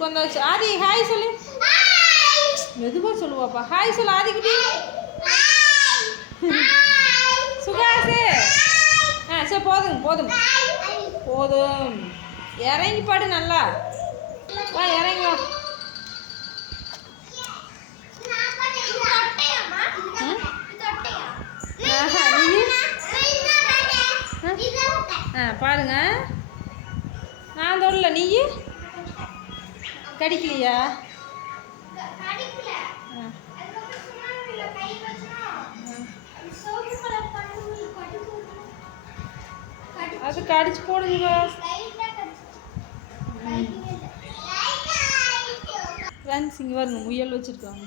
ஸ்கூலுக்கு வந்தாச்சு. ஆதி ஹாய் சொல்லு. மெதுவாக சொல்லுவாப்பா. ஹாய் சொல்லு ஆதிக்குட்டி. சுகாசு. சரி போதும் போதும் போதும். இறங்கி பாடு நல்லா. வா இறங்கி வா. பாருங்க நான் தொடல. நீ கடிக்கலையா? அது கடிச்சு போடுங்க. ஃப்ரெண்ட்ஸ் இங்கே பாருங்க முயல் வச்சுருக்காங்க.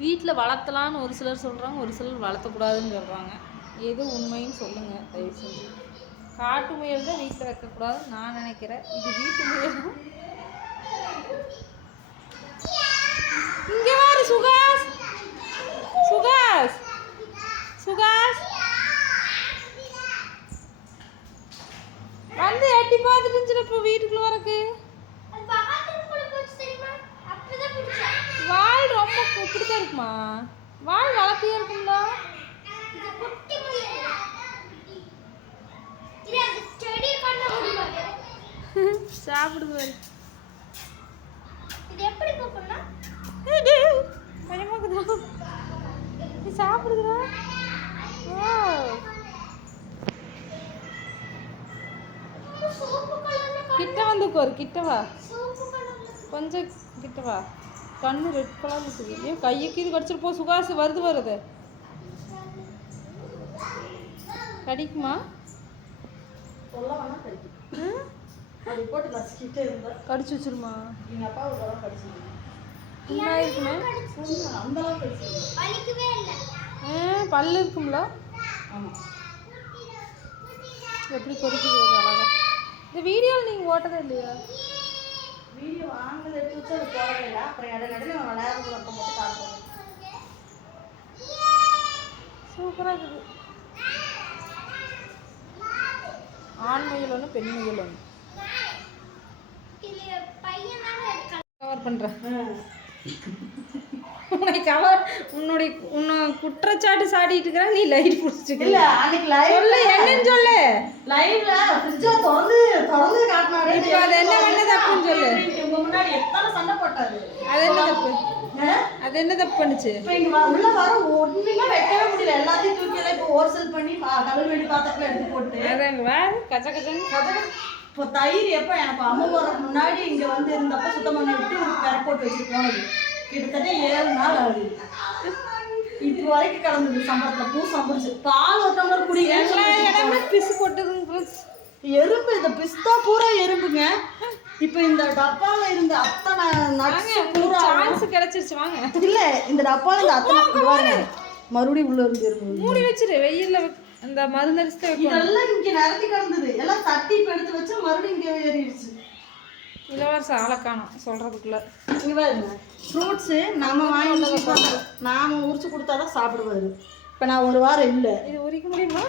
வீட்டில் வளர்த்தலான்னு ஒரு சிலர் சொல்கிறாங்க, ஒரு சிலர் வளர்த்தக்கூடாதுன்னு சொல்கிறாங்க. எது உண்மைன்னு சொல்லுங்கள் தயவு செஞ்சு. காட்டு முயல் தான் வீட்டில் வைக்கக்கூடாதுன்னு நான் நினைக்கிறேன். இது வீட்டு முயல். இங்கே வாரு சுகாஷ். சுகாஷ் சுகாஷ் வந்து எட்டி பார்த்துட்டு இருந்துச்சு. இப்போ வீட்டுக்குள்ள வரக்கு வால் ரொம்ப இப்படிதான் இருக்குமா? வால் வளர்த்தியா இருக்கும்ல. சாப்பிடுது சாப்பிடுதுடா. கிட்ட வந்து உட்காரு. கிட்டவா கொஞ்சம் கிட்டவா. கண்ணு ரெட் கலர் இருக்குது. ஏன் கையுக்கு இது கடிச்சிட்டு போ. சுகாசு வருது. கடிக்குமா? கடிச்சு வச்சிருமா? பல்லு இருக்கும்ல. எப்படி கொதிக்குது அழகா. இந்த வீடியோவில் நீங்கள் ஓட்டதே இல்லையா? வீடியோ ஆங்கில எடுத்து வச்சு அது போடவே இல்லை. அப்புறம் இடையில விளையாடுறது மட்டும் காட்டுவோம். சூப்பராக இருக்குது. ஆண் முயல் ஒன்று பெண் முயல் ஒன்று. கவர் பண்ணுறேன். உன்னை குற்றச்சாட்டு சாடிட்டு இருக்கிற. நீ லைட் பிடிச்சிட்டு இல்ல. சொல்லு என்னன்னு சொல்லு. லைவ்ல ஃப்ரிட்ஜை திறந்து காட்டினாரு. இப்போ அது என்ன பண்ண தப்புன்னு சொல்லு. உங்க முன்னாடி எத்தனை சண்டை போட்டாரு. அது என்ன தப்பு? அது என்ன தப்பு பண்ணுச்சு? இப்போ இங்க உள்ள வர ஒண்ணுமே வைக்கவே முடியல. எல்லாத்தையும் தூக்கி எல்லாம் இப்போ ஹோல்சேல் பண்ணி கடல் வெடி பாத்திரத்துல எடுத்து போட்டு அதாங்க வா கச்ச கச்சன்னு. இப்போ தயிர் எப்போ எனக்கு அம்மா வரக்கு முன்னாடி இங்கே வந்து இருந்தப்போ சுத்தம் பண்ணி விட்டு பெற போட்டு வச்சுட்டு போனது கிட்டத்தட்ட 7 நாள் ஆகுது. இப்போ வரைக்கும் கிடந்தது சம்பளத்தில் பூ சம்பளிச்சு. பால் ஒரு டம்ளர் குடிக்க பிசு கொட்டுதுங்க. எறும்பு இந்த பிஸ்தா பூரா எறும்புங்க. இப்போ இந்த டப்பால இருந்த அத்தனை பூரா கிடைச்சிருச்சு. வாங்க இல்லை இந்த டப்பால இந்த அத்தனை மறுபடியும் உள்ள இருந்து எறும்பு மூடி வச்சிரு. வெயில்ல அந்த மருந்தரிசி இதெல்லாம் இங்கே நிரம்பி கிடந்தது. எல்லாம் தட்டி இப்போ எடுத்து வச்சா மறுபடியும் இங்கே ஏறிடுச்சு. இளவரச ஆளக்கானம் சொல்கிறதுக்குள்ள. இங்கே பாருங்க ஃப்ரூட்ஸு நாம் நாம் உரிச்சு கொடுத்தா தான் சாப்பிடுவார். இப்போ நான் ஒரு வாரம் இல்லை. இது உரிக்க முடியுமா?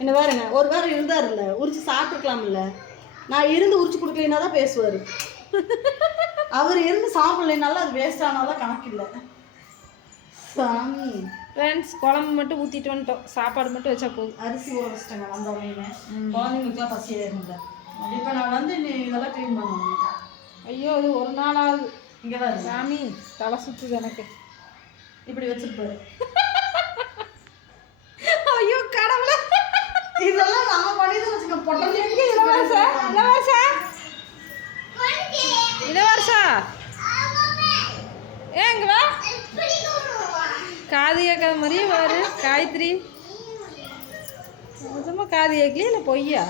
என்ன பாருங்க ஒரு வாரம் இருந்தார் இல்லை உரிச்சு சாப்பிட்டுருக்கலாம். இல்லை நான் இருந்து உரிச்சு கொடுக்கலைன்னா தான் பேசுவார். அவர் இருந்து சாப்பிட்லைனாலும் அது வேஸ்ட் ஆனாலும் கணக்கு இல்லை. சாமி ஃப்ரெண்ட்ஸ் குழம்பு மட்டும் ஊற்றிட்டு வந்துட்டோம். சாப்பாடு மட்டும் வச்சா போதும். அரிசி ஊற வச்சிட்டேங்க வந்தவங்க. குழந்தைங்களுக்குலாம் பசியாக இருந்தது. இப்போ நான் வந்து நீ இதெல்லாம் க்ளீன் பண்ணுவேன். ஐயோ அது ஒரு நாளாவது. இங்கே தான் சாமி தலை சுற்றுது எனக்கு. இப்படி வச்சிருப்பாரு. ஐயோ கடவுளே இதெல்லாம் நம்ம பண்ணிதான் வச்சுக்கோங்க. பொட்டல் இளவரசா ஏங்க வா. காது கேட்காத மாதிரியே பாரு காயத்ரி. நிஜமா காது கேட்கலையா இல்லை பொய்யா?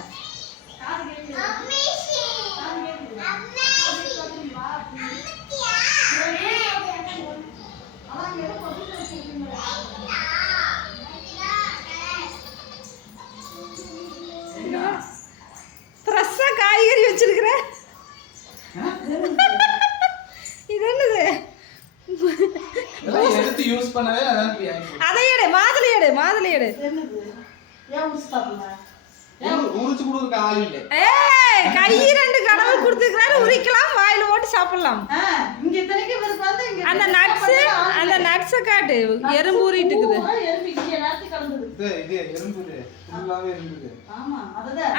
ஃப்ரெஷ்ஷாக காய்கறி வச்சிருக்கிற. இது என்னது? எடுத்து யூஸ் பண்ணவே அதை எடு. மாதுளை எடு. மாதுளை எடு. உரிச்சு கொடுக்க ஆள் இல்லை. ஏய் கை 2 கடவுள் கொடுத்துக்கிறாரு. சாப்பிடலாம். அந்த நட்ஸை காட்டு. எறும்பு ஊறிட்டு இருக்குது.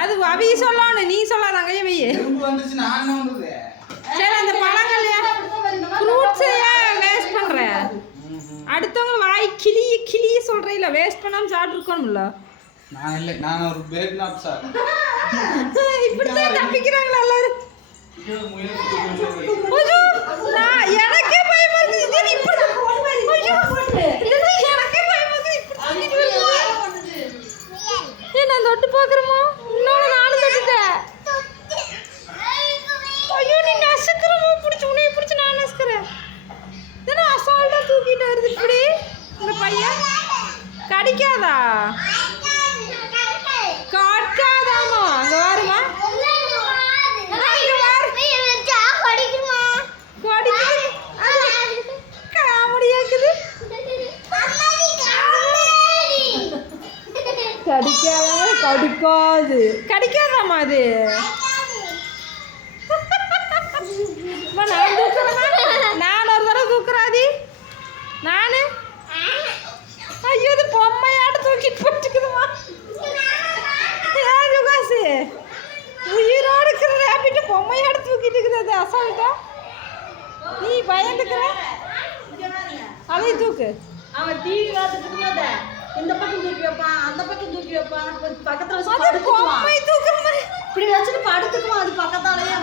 அது அவிய சொல்லணும், நீ சொல்லாதாங்க வெய்ய. சரி அந்த பழங்கள் ஃப்ரூட்ஸே வேஸ்ட் பண்ற. அடுத்தவங்க வாய் கிளிய சொல்றீல, வேஸ்ட் பண்ணாம சாப்பிட்டுருக்கணும்ல. நான் ஒரு பேக் நாட் சார். இப்படி தான் தப்பிக்கிறாங்களா எல்லாரும்? எனக்கே பயமா இருக்கு. இது இப்படி எனக்கே பயமா இருக்கு. நான் தொட்டு பாக்குறேமா? இன்னொன்னு நானும் தொட்டுட்டேன். ஐயோ நீ நசுக்கிறமா? பிடிச்சி உன்னைய பிடிச்சி நான் நசுக்கிறேன். தானே அசால்ட்டா தூக்கிட்டு வருது இப்படி. இந்த பையன் கடிக்காதா? காட்காதாமா? அங்க வாருமா, கடிக்காது கடிக்காதாமா? அது நான் தூக்குறேன். நான் ஒரு தடவை தூக்குறாதி நானு. ஐயோ இது பொம்மையாட்ட தூக்கிட்டு போட்டுக்குதுமா. யுகாசு உயிரோடு இருக்கிற ரேபிட்ட பொம்மையாட்ட தூக்கிட்டு இருக்குது. அது அசால்ட்டா நீ பயந்துக்கிற. அதை தூக்கு. அவன் டிவி பார்த்துட்டு இந்த பக்கம் தூக்கி வைப்பான், அந்த பக்கம் தூக்கி வைப்பான், பக்கத்துல வச்சு பொம்மை தூக்குற மாதிரி இப்படி வச்சுட்டு படுத்துக்குவான். அது பக்கத்தாலேயே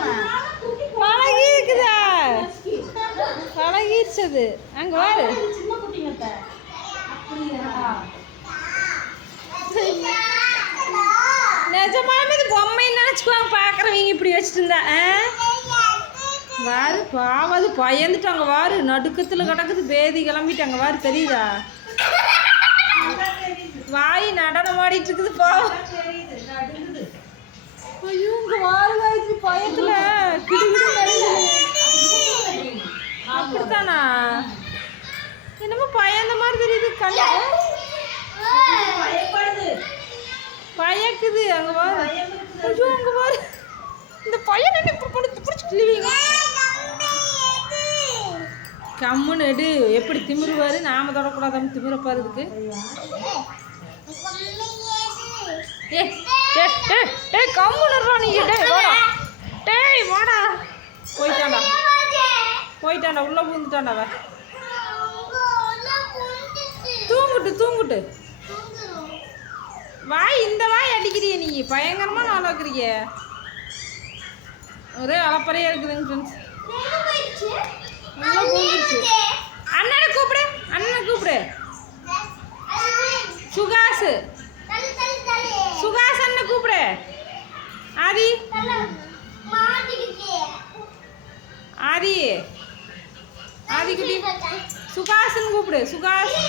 பழகி இருக்குதா? பழகிடுச்சு அது. அங்க வாரு. சின்ன குட்டிங்க. நிஜமாலுமே இது பொம்மைன்னு நினச்சிக்குவாங்க பார்க்குறவங்க இப்படி வச்சுட்டு இருந்தா. வாரு பாவது பயந்துட்டாங்க. வாரு நடுக்கத்தில் கிடக்குது, பேதி கிளம்பிட்டாங்க. வாரு தெரியுதா? வாய் நடனம் ஆடிட்டு இருக்குது பாவம். ஐயோ இங்க வாரு வாய்க்கு பயத்துல கிடுகிடு அப்படித்தானா? என்னமோ பயந்த மாதிரி தெரியுது. கண்ணு பயக்குது. அங்க வாரு. ஐயோ அங்க வாரு. இந்த பையன் என்ன பிடிச்சிட்டு கம்முன்னு எடு. எப்படி திமிருவாரு? நாம தொடக்கூடாதான்னு திமிரப்பாருதுக்கு. ஏ கம்முன்னுறா நீ. டேய் வாடா. போயிட்டாண்டா உள்ள பூந்துட்டாண்டா. தூங்குட்டு வாய் இந்த வாய் அடிக்கிறிய நீ. பயங்கரமா நாள் வைக்கிறிய. ஒரே அளப்பறையா இருக்குதுங்க ஃப்ரெண்ட்ஸ். உள்ள பூந்துருச்சு. அண்ணனை கூப்பிடு. சுகாசு அண்ணன் கூப்பிடு. ஆதி குட்டி சுகாசன் கூப்பிடு. சுகாசு